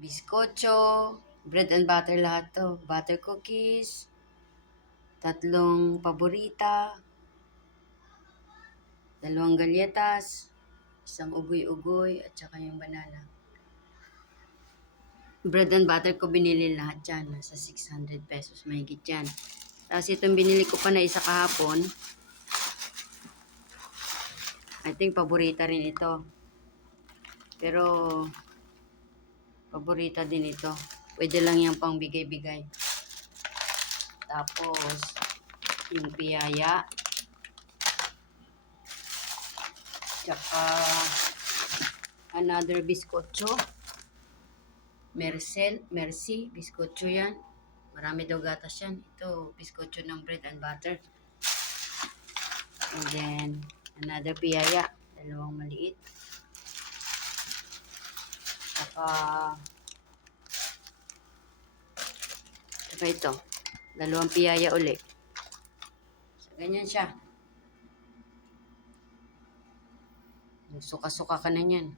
Biskotso, bread and butter lahat to. Butter cookies, tatlong paborita, dalawang galyetas, isang ugoy-ugoy, at saka yung banana. Bread and butter ko binili lahat yan. Nasa 600 pesos. Mahigit yan. Tapos itong binili ko pa na isa kahapon. I think paborita rin ito. Pero, paborita din ito. Pwede lang yung pang bigay-bigay. Tapos, yung piyaya. Tsaka, another biskotso. Mercel, Mercy, biskotso yan. Marami daw gatas yan. Ito, biskotso ng bread and butter. And then, another piyaya. Dalawang maliit. Saka, saka ito. Dalawang piyaya uli. So, ganyan siya. Suka-suka ka na yan.